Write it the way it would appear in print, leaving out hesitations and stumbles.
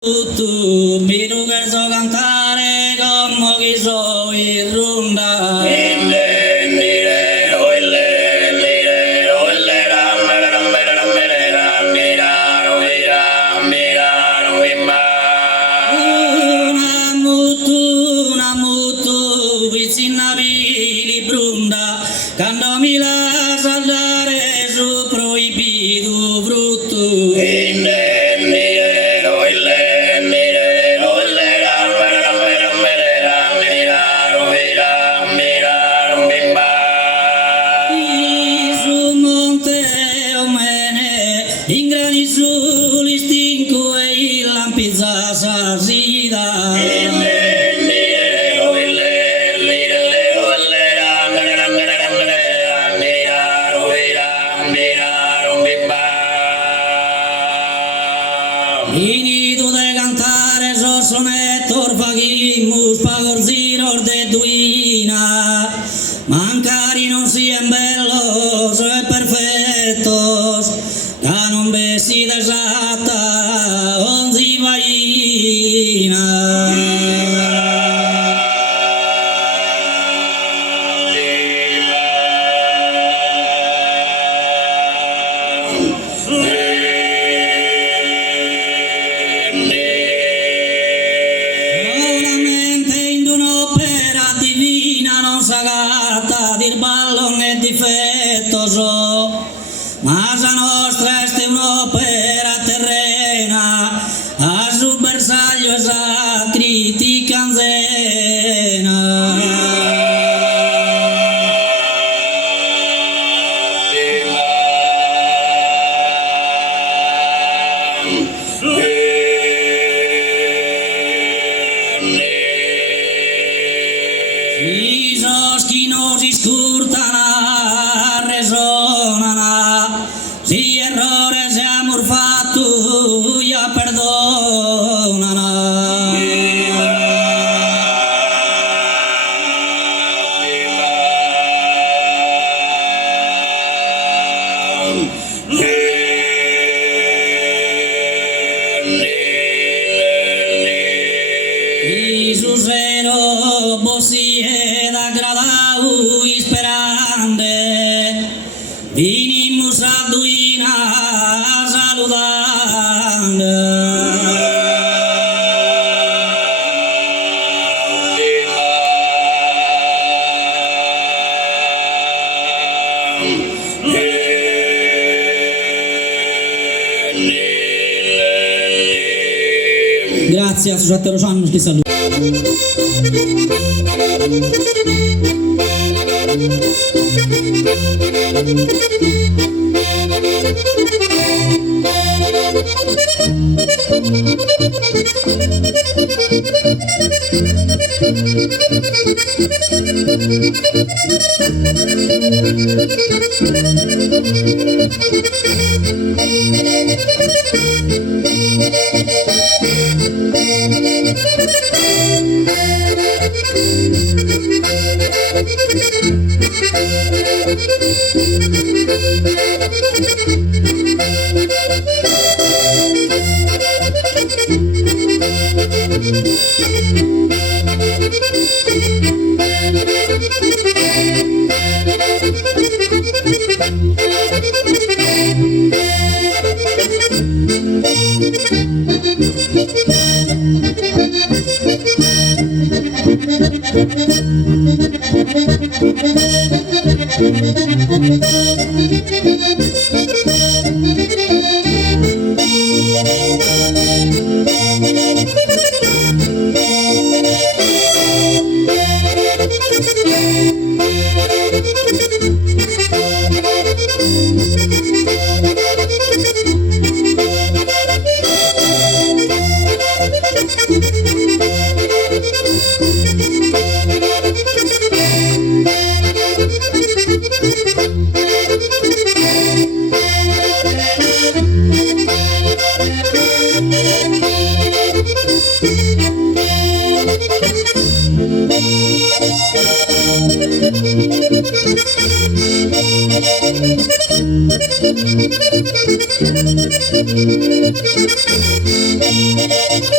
Tu mi verso cantare come chi so in ronda. Una mutu vicina vili brunda, quando mi la salare su proibito frutto. In grani soli stinco e il lampizza sasida. Finito de cantare so sonetto orfaghimus pagorzino de duina, mancari non sian bellos e perfettos, ca non bessi desatta onzi vaina. Sagata dir ballon è difettoso, ma la nostra è un'opera terrena, a su bersaglio e sa critica anzena. Schinosi scurtana, resonana, si errore siamo fatto, ya perdonana. Isus ero bossi ed agradau isperande, vinimus a duina saludande. Grazie a Susatero Sannos che saluto. Thank you.